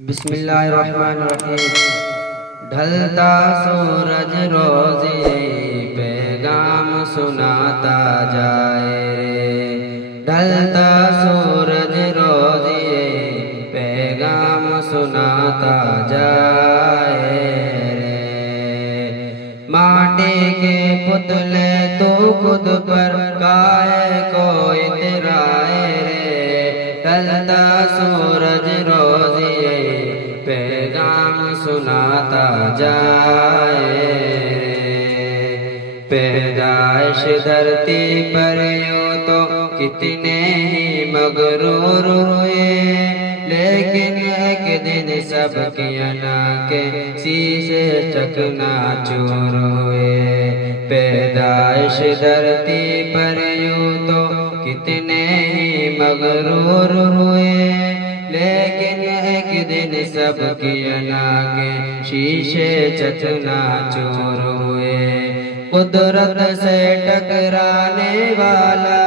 बिस्मिल्लाहिर्रहमानिर्रहीम। ढलता सूरज रोज़ी पैगाम सुनाता जाए रे। ढलता सूरज रोज़ी पैगाम सुनाता जाए रे। माटी के पुतले तो खुद पर काहे को इतराए रे। ढलता सूरज रोज़ी पैगाम सुनाता जाए रे। पैदाइश धरती पर यूं तो कितने ही मगरूर हुए, लेकिन एक दिन सबकी आंखें शीशे चकनाचूर हुए। पैदाइश धरती पर यूं तो कितने ही मगरूर हुए, लेकिन एक दिन सबकी आंखें शीशे चकनाचूर हुए। कुदरत से टकराने वाला,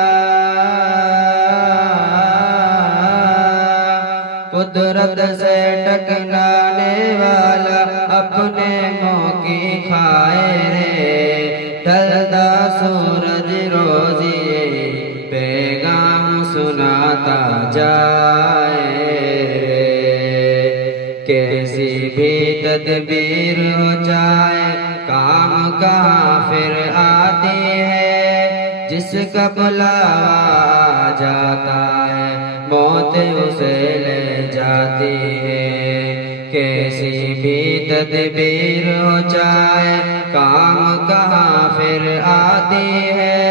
कुदरत से टकराने वाला अपने मुँह की खाए रे। ढलता सूरज रोज़ी पैगाम सुनाता जाए रे। कैसी भी तदबीर हो जाए काम कहाँ फिर आती है। जिसका बुलावा आ जाता है मौत उसे ले जाती है। कैसी भी तदबीर हो जाए काम कहाँ फिर आती है।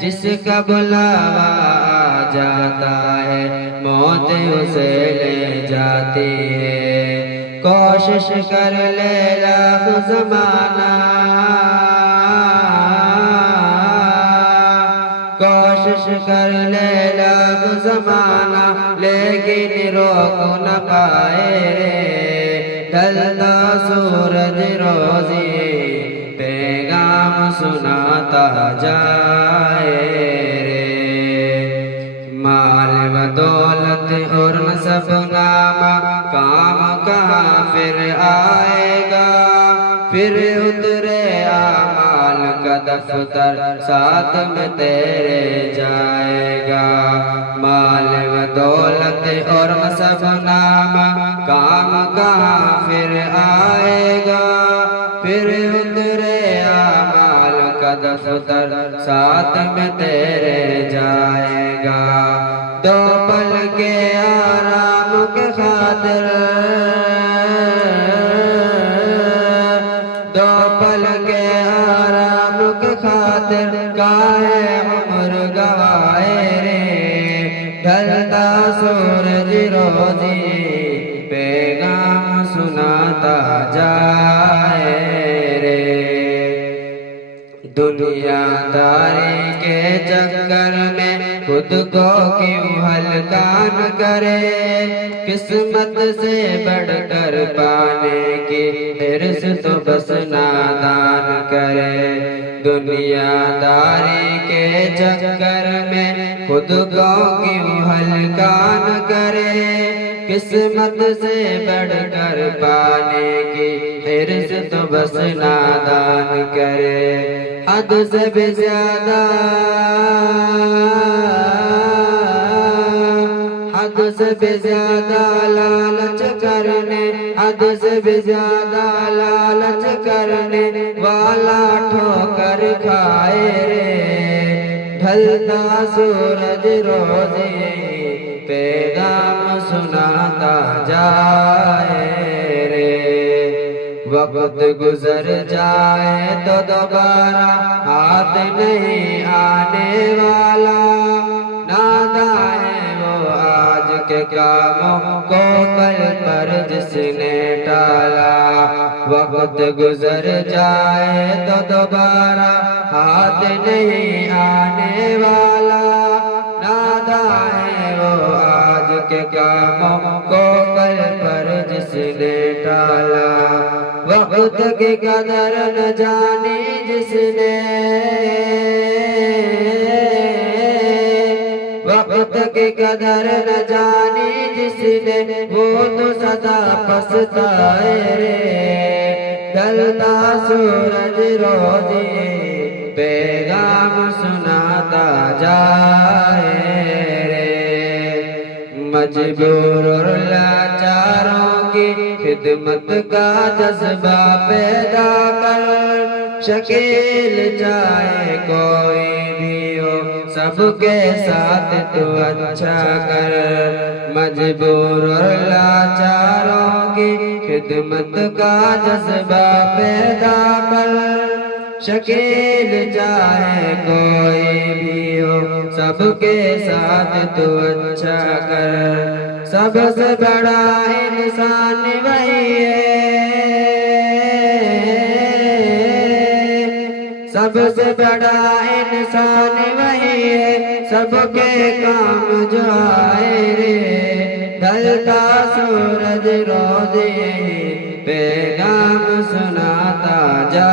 जिसका बुलावा आ जाता है मौत उसे ले जाती है। कोशिश कर ले लाख ज़माना, कोशिश कर ले लाख ज़माना, लेकिन रोक न पाए रे। ढलता सूरज रोज़ी पैगाम सुनाता जाए रे। माल व दौलत और नसब नामा काम कहाँ फिर आएगा। फिर उतरे आमाल का दफ्तर साथ में तेरे जाएगा। माल व दौलत और नसब नामा काम कहाँ फिर आएगा। फिर उतरे आमाल का दफ्तर साथ में तेरे जाएगा। दो पल के आराम के खातिर, दो पल के आराम के खातिर काहे उम्र गवाए रे। ढलता सूरज रोज़ी पैगाम सुनाता जाए रे। दुनियादारी के चक्कर में खुद को क्यों हल्का न करे। किस्मत से बढ़कर पाने की हिर्स तो बस नादान करे। दुनियादारी के चक्कर में खुद को क्यों हल्का न करे। किस्मत से बढ़कर पाने की हिर्स तो बस नादान करे। हद से भी ज्यादा, हद से भी ज्यादा लालच करने, हद से भी ज्यादा लालच करने वाला ठोकर खाए रे। ढलता सूरज रोज़ी पैगाम सुनाता जाए रे। वक्त गुजर जाए तो दोबारा हाथ नहीं आने वाला। नादान है वो आज के कामों को कल पर जिसने टाला। वक्त गुजर जाए तो दोबारा हाथ नहीं आने वाला। नादान है वो आज के कामों को कल पर जिसने टाला। वक्त की कदर न जानी जिसने, वक्त वक्त की कदर न जानी जिसने वो तो सदा पछताए रे। ढलता सूरज रोज़े पैगाम सुनाता जाए रे। मजबूर और लाचारों की खिदमत का जज्बा पैदा कर, शकील चाहे कोई भी हो सबके साथ तू अच्छा कर। मजबूर और लाचारों की खिदमत का जज्बा पैदा कर, शकील चाहे कोई भी हो सबके साथ तू अच्छा कर। सबसे बड़ा इंसान वही है, सबसे बड़ा इंसान वही है, सबके काम जो आए रे। ढलता सूरज रोज़े पैगाम सुनाता जा